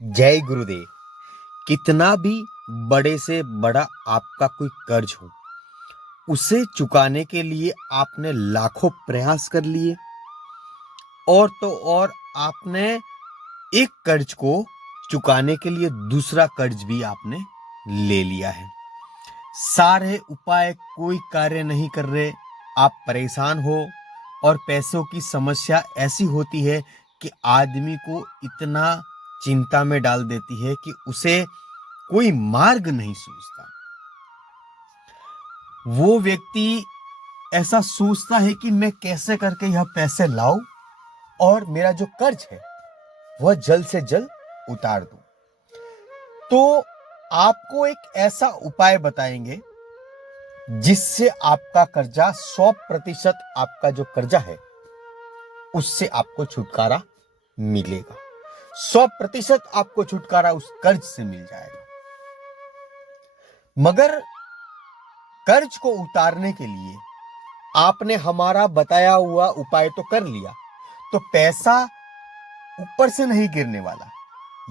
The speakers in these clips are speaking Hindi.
जय गुरुदेव। कितना भी बड़े से बड़ा आपका कोई कर्ज हो, उसे चुकाने के लिए आपने लाखों प्रयास कर लिए और तो और आपने एक कर्ज को चुकाने के लिए दूसरा कर्ज भी आपने ले लिया है। सारे उपाय कोई कार्य नहीं कर रहे, आप परेशान हो और पैसों की समस्या ऐसी होती है कि आदमी को इतना चिंता में डाल देती है कि उसे कोई मार्ग नहीं सूझता। वो व्यक्ति ऐसा सोचता है कि मैं कैसे करके यह पैसे लाऊं और मेरा जो कर्ज है वह जल्द से जल्द उतार दूं। तो आपको एक ऐसा उपाय बताएंगे जिससे आपका कर्जा 100% आपका जो कर्जा है उससे आपको छुटकारा मिलेगा। 100% आपको छुटकारा उस कर्ज से मिल जाएगा। मगर कर्ज को उतारने के लिए आपने हमारा बताया हुआ उपाय तो कर लिया, तो पैसा ऊपर से नहीं गिरने वाला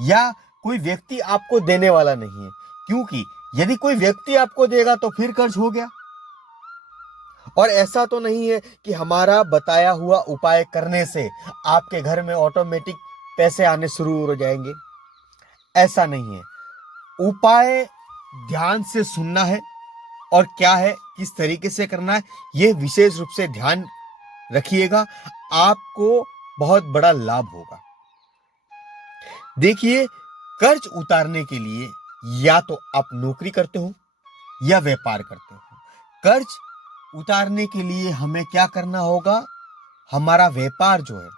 या कोई व्यक्ति आपको देने वाला नहीं है, क्योंकि यदि कोई व्यक्ति आपको देगा तो फिर कर्ज हो गया। और ऐसा तो नहीं है कि हमारा बताया हुआ उपाय करने से आपके घर में ऑटोमेटिक पैसे आने शुरू हो जाएंगे। ऐसा नहीं है। उपाय ध्यान से सुनना है और क्या है, किस तरीके से करना है, यह विशेष रूप से ध्यान रखिएगा। आपको बहुत बड़ा लाभ होगा। देखिए, कर्ज उतारने के लिए या तो आप नौकरी करते हो या व्यापार करते हो। कर्ज उतारने के लिए हमें क्या करना होगा, हमारा व्यापार जो है,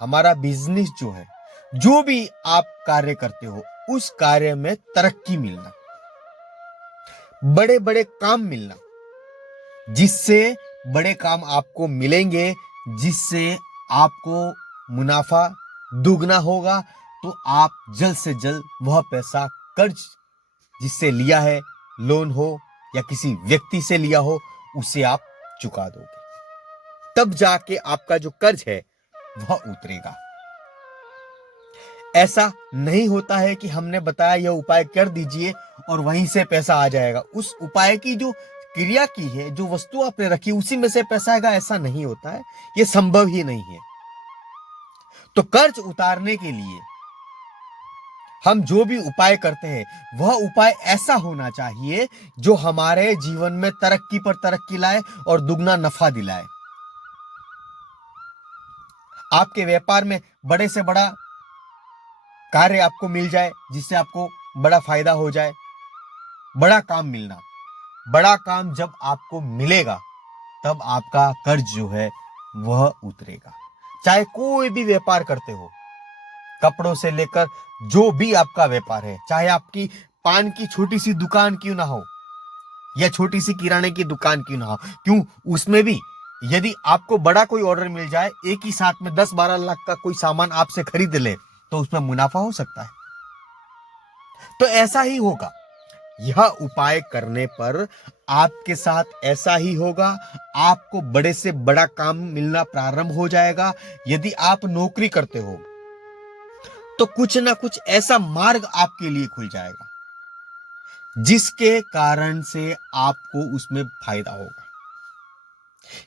हमारा बिजनेस जो है, जो भी आप कार्य करते हो उस कार्य में तरक्की मिलना, बड़े बड़े काम मिलना, जिससे बड़े काम आपको मिलेंगे, जिससे आपको मुनाफा दुगना होगा। तो आप जल्द से जल्द वह पैसा, कर्ज जिससे लिया है, लोन हो या किसी व्यक्ति से लिया हो, उसे आप चुका दोगे। तब जाके आपका जो कर्ज है वह उतरेगा। ऐसा नहीं होता है कि हमने बताया यह उपाय कर दीजिए और वहीं से पैसा आ जाएगा। उस उपाय की जो क्रिया की है, जो वस्तु आपने रखी, उसी में से पैसा आएगा, ऐसा नहीं होता है। यह संभव ही नहीं है। तो कर्ज उतारने के लिए हम जो भी उपाय करते हैं वह उपाय ऐसा होना चाहिए जो हमारे जीवन में तरक्की पर तरक्की लाए और दुगना नफा दिलाए। आपके व्यापार में बड़े से बड़ा कार्य आपको मिल जाए, जिससे आपको बड़ा फायदा हो जाए। बड़ा काम मिलना, बड़ा काम जब आपको मिलेगा तब आपका कर्ज जो है वह उतरेगा। चाहे कोई भी व्यापार करते हो, कपड़ों से लेकर जो भी आपका व्यापार है, चाहे आपकी पान की छोटी सी दुकान क्यों ना हो या छोटी सी किराने की दुकान क्यों ना हो, क्यों, उसमें भी यदि आपको बड़ा कोई ऑर्डर मिल जाए, एक ही साथ में 10-12 लाख का कोई सामान आपसे खरीद ले, तो उसमें मुनाफा हो सकता है। तो ऐसा ही होगा। यह उपाय करने पर आपके साथ ऐसा ही होगा। आपको बड़े से बड़ा काम मिलना प्रारंभ हो जाएगा। यदि आप नौकरी करते हो तो कुछ ना कुछ ऐसा मार्ग आपके लिए खुल जाएगा जिसके कारण से आपको उसमें फायदा होगा।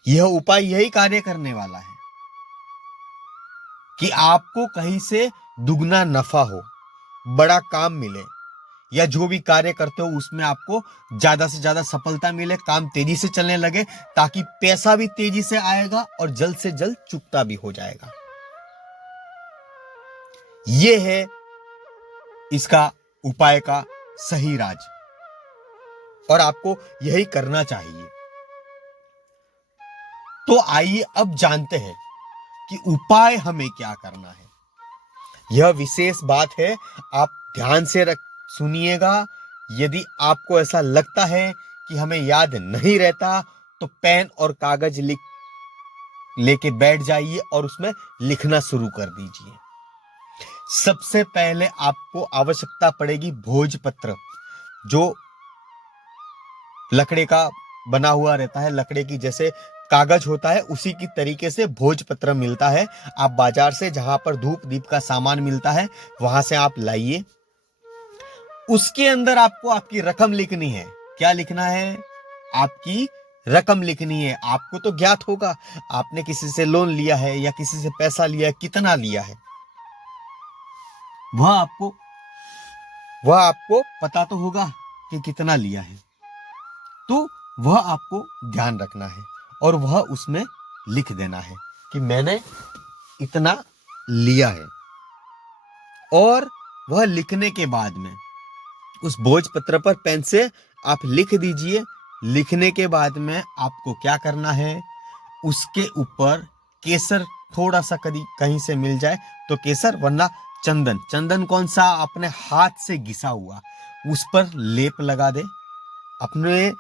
यह उपाय यही कार्य करने वाला है कि आपको कहीं से दुगना नफा हो, बड़ा काम मिले, या जो भी कार्य करते हो उसमें आपको ज्यादा से ज्यादा सफलता मिले, काम तेजी से चलने लगे, ताकि पैसा भी तेजी से आएगा और जल्द से जल्द चुकता भी हो जाएगा। यह है इसका उपाय का सही राज और आपको यही करना चाहिए। तो आइए अब जानते हैं कि उपाय हमें क्या करना है। यह विशेष बात है, आप ध्यान से सुनिएगा। यदि आपको ऐसा लगता है कि हमें याद नहीं रहता, तो पेन और कागज लेके बैठ जाइए और उसमें लिखना शुरू कर दीजिए। सबसे पहले आपको आवश्यकता पड़ेगी भोजपत्र, जो लकड़े का बना हुआ रहता है, लकड़े की जैसे कागज होता है उसी की तरीके से भोजपत्र मिलता है। आप बाजार से जहां पर धूप दीप का सामान मिलता है वहां से आप लाइए। उसके अंदर आपको आपकी रकम लिखनी है। क्या लिखना है? आपकी रकम लिखनी है। आपको तो ज्ञात होगा आपने किसी से लोन लिया है या किसी से पैसा लिया है, कितना लिया है, वह आपको पता तो होगा कि कितना लिया है। तो वह आपको ध्यान रखना है और वह उसमें लिख देना है कि मैंने इतना लिया है। और वह लिखने के बाद में उस भोजपत्र पर पेन से आप लिख दीजिए। लिखने के बाद में आपको क्या करना है, उसके ऊपर केसर थोड़ा सा कहीं से मिल जाए तो केसर, वरना चंदन। चंदन कौन सा? अपने हाथ से घिसा हुआ, उस पर लेप लगा दे। अपने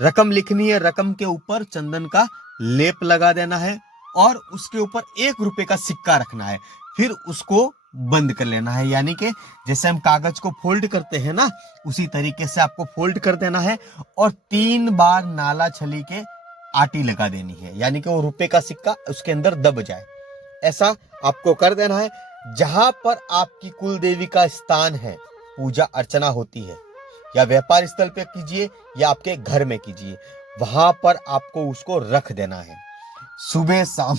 रकम लिखनी है, रकम के ऊपर चंदन का लेप लगा देना है और उसके ऊपर 1 रुपए का सिक्का रखना है। फिर उसको बंद कर लेना है, यानी कि जैसे हम कागज को फोल्ड करते हैं ना, उसी तरीके से आपको फोल्ड कर देना है और 3 बार नाला छली के आटी लगा देनी है, यानी कि वो रुपए का सिक्का उसके अंदर दब जाए। ऐसा आपको कर देना है। जहां पर आपकी कुल देवी का स्थान है, पूजा अर्चना होती है, या व्यापार स्थल पे कीजिए या आपके घर में कीजिए, वहां पर आपको उसको रख देना है। सुबह शाम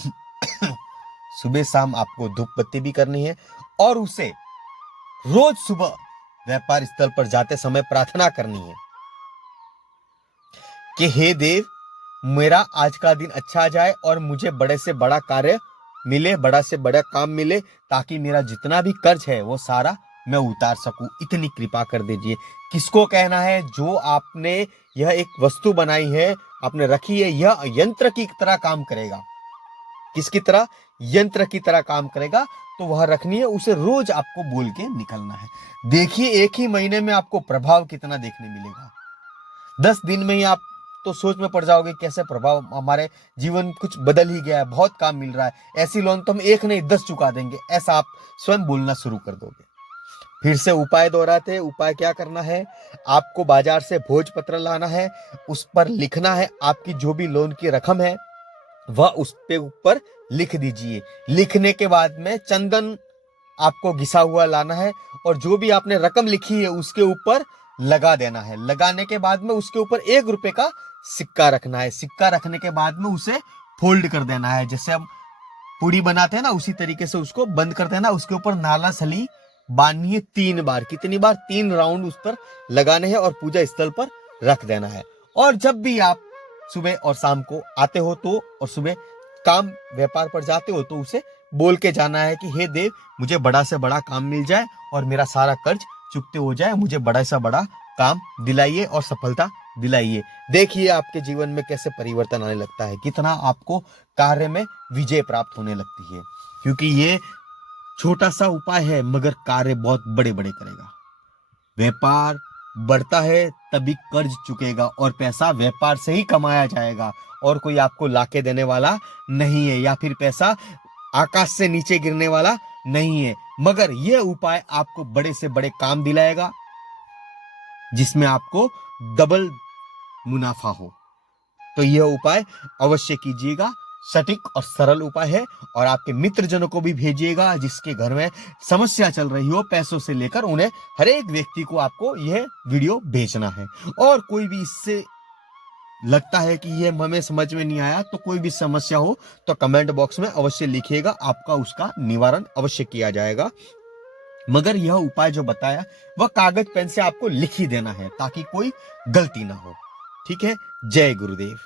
सुबह शाम आपको धूप बत्ती भी करनी है और उसे रोज सुबह व्यापार स्थल पर जाते समय प्रार्थना करनी है कि हे देव, मेरा आज का दिन अच्छा जाए और मुझे बड़े से बड़ा कार्य मिले, बड़ा से बड़ा काम मिले, ताकि मेरा जितना भी कर्ज है वो सारा मैं उतार सकूं। इतनी कृपा कर दीजिए। किसको कहना है? जो आपने यह एक वस्तु बनाई है, आपने रखी है, यह यंत्र की तरह काम करेगा। किसकी तरह? यंत्र की तरह काम करेगा। तो वह रखनी है, उसे रोज आपको बोल के निकलना है। देखिए 1 ही महीने में आपको प्रभाव कितना देखने मिलेगा। 10 दिन में ही आप तो सोच में पड़ जाओगे कैसे प्रभाव, हमारे जीवन कुछ बदल ही गया है, बहुत काम मिल रहा है, ऐसी लोन तो हम 1 नहीं 10 चुका देंगे, ऐसा आप स्वयं बोलना शुरू कर दोगे। फिर से उपाय दोहराते। उपाय क्या करना है? आपको बाजार से भोजपत्र लाना है, उस पर लिखना है आपकी जो भी लोन की रकम है वह उस पे ऊपर लिख दीजिए। लिखने के बाद में चंदन आपको घिसा हुआ लाना है और जो भी आपने रकम लिखी है उसके ऊपर लगा देना है। लगाने के बाद में उसके ऊपर 1 रुपए का सिक्का रखना है। सिक्का रखने के बाद में उसे फोल्ड कर देना है, जैसे हम पूड़ी बनाते हैं ना, उसी तरीके से उसको बंद कर देना। उसके ऊपर नाला सली बांधनी है 3 बार। कितनी बार? 3 राउंड उस पर लगाने हैं और पूजा स्थल पर रख देना है। और जब भी आप सुबह और शाम को आते हो तो, और सुबह काम व्यापार पर जाते हो तो उसे बोल के जाना है कि हे देव, मुझे बड़ा से बड़ा काम मिल जाए और मेरा सारा कर्ज चुकते हो जाए, मुझे बड़ा से बड़ा काम दिलाइए और सफलता दिलाइए। देखिए आपके जीवन में कैसे परिवर्तन आने लगता है, कितना आपको कार्य में विजय प्राप्त होने लगती है। क्योंकि ये छोटा सा उपाय है मगर कार्य बहुत बड़े बड़े करेगा। व्यापार बढ़ता है तभी कर्ज चुकेगा और पैसा व्यापार से ही कमाया जाएगा और कोई आपको लाके देने वाला नहीं है, या फिर पैसा आकाश से नीचे गिरने वाला नहीं है। मगर यह उपाय आपको बड़े से बड़े काम दिलाएगा जिसमें आपको डबल मुनाफा हो। तो यह उपाय अवश्य कीजिएगा। सटीक और सरल उपाय है और आपके मित्रजनों को भी भेजिएगा जिसके घर में समस्या चल रही हो पैसों से लेकर, उन्हें हर एक व्यक्ति को आपको यह वीडियो भेजना है। और कोई भी इससे लगता है कि यह हमें समझ में नहीं आया तो कोई भी समस्या हो तो कमेंट बॉक्स में अवश्य लिखिएगा, आपका उसका निवारण अवश्य किया जाएगा। मगर यह उपाय जो बताया वह कागज पेन से आपको लिख ही देना है ताकि कोई गलती ना हो। ठीक है। जय गुरुदेव।